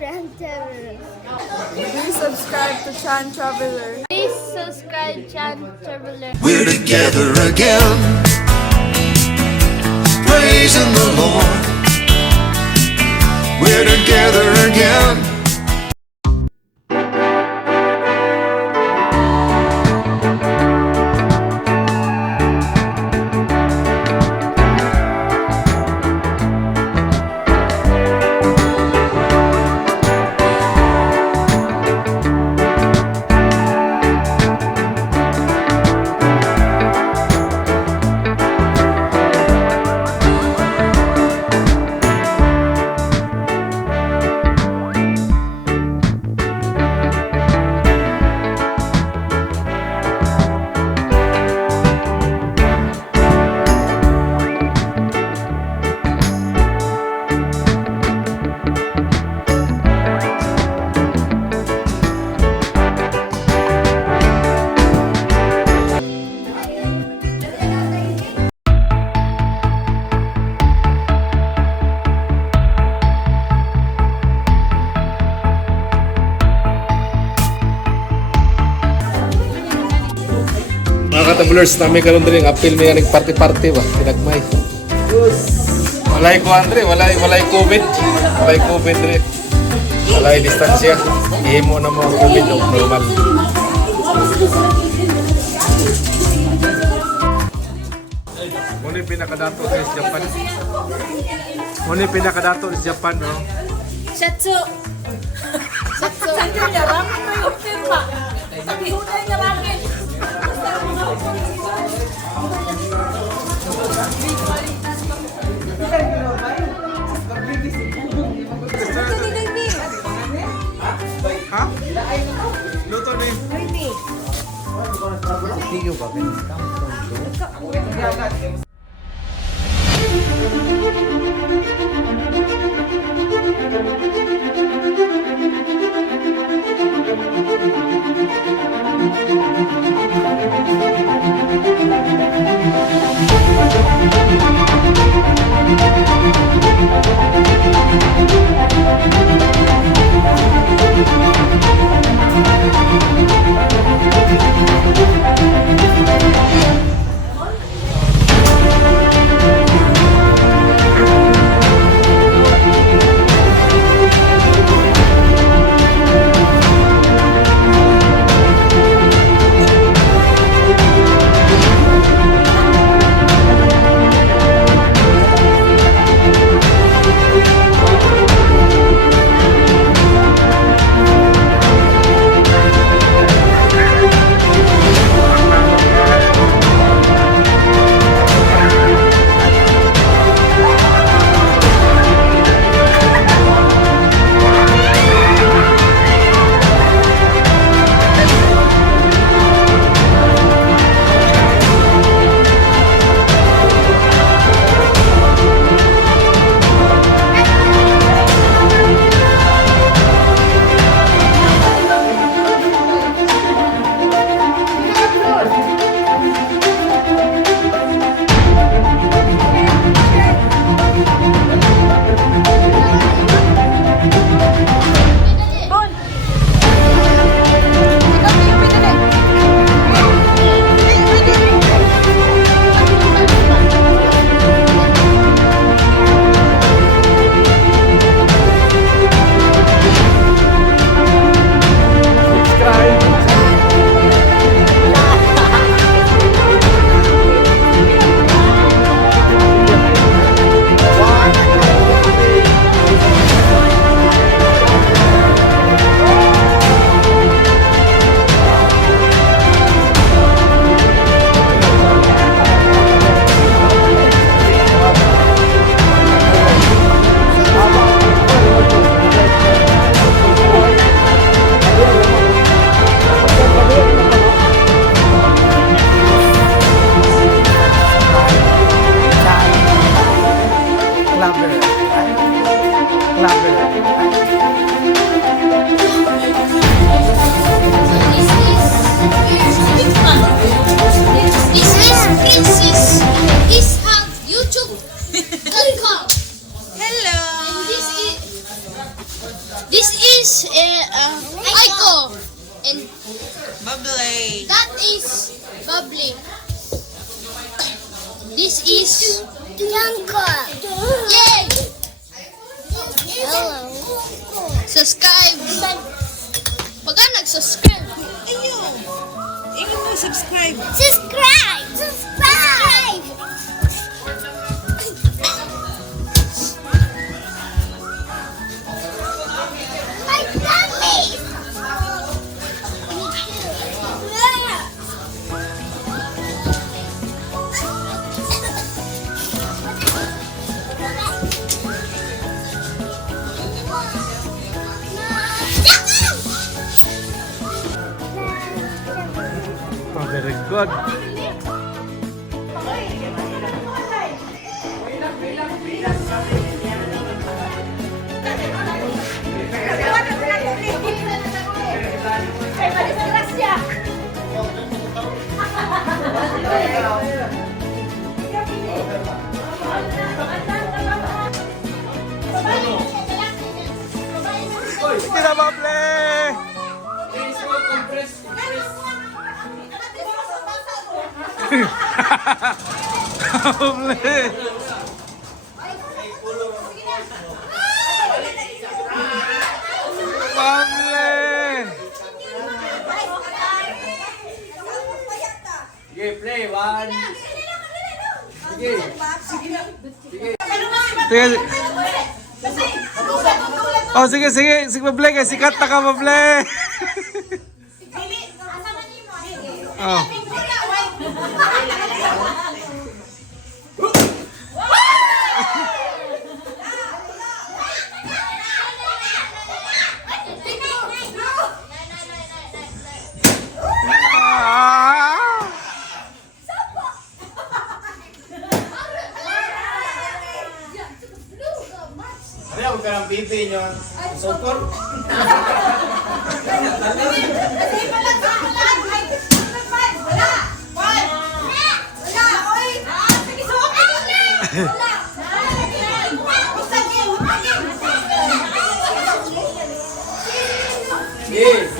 Grand Traveler. Please subscribe to Chan Traveler. Please subscribe Chan Traveler. We're together again, praising the Lord. We're together again. Mga katabulers, namin karon din ang appeal may aning party-party ba, pinagmay. Walay ko Andre, walay COVID. Walay COVID dire. Walay distansya. Ihimo na mo ang COVID o normal. Muna pinakadato sa Japan. Muna pinakadato sa Japan, no? Shatsu. Shatsu. Saan niya ramen mo yung firma? Sabihunan niya ramen. Ha? Luto ni. Tiyo ba? This is Aiko. And Bubbly. that is Bubbly. This is Bianca. Yay! Hello. Subscribe. Pagka nag-subscribe. Ayun. Ingat mo subscribe. Subscribe! Subscribe! My tummy! Oh, very good. Kita Bable! Bable! Bable! Sige, play. One. Sige. Sige. Oh, sige, sige. Sige, Bable. Kaya sikat na ka, Bable. Oh. Ah! Ano, huwag ka ng bibi nyo. Sokol. Yes.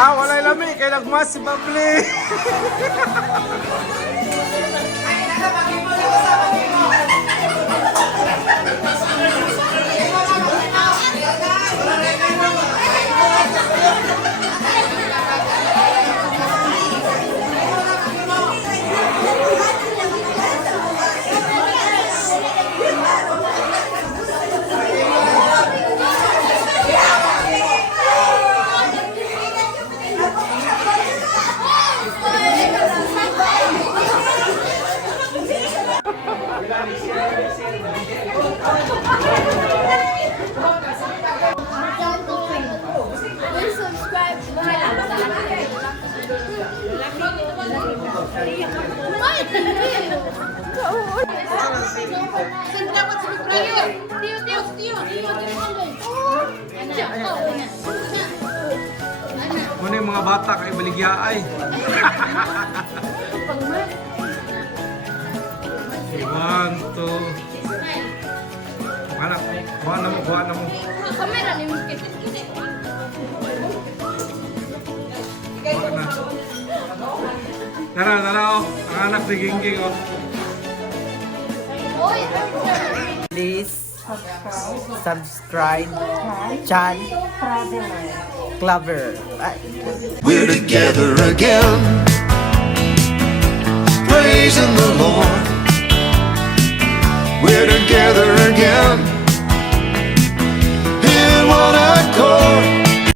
Ah, walay lami. Kaya nagmas si Bable. Please subscribe to my channel. Saan dapat sa Prayo? bata kay baligya ay. One, two. Anak, kuha na mo. Kamera ni Mukit. Kuha na. Tara, oh. Ang anak ni Gingging, oh. Oy, Please subscribe Chan Clover. We're together again, praising the Lord. We're together again,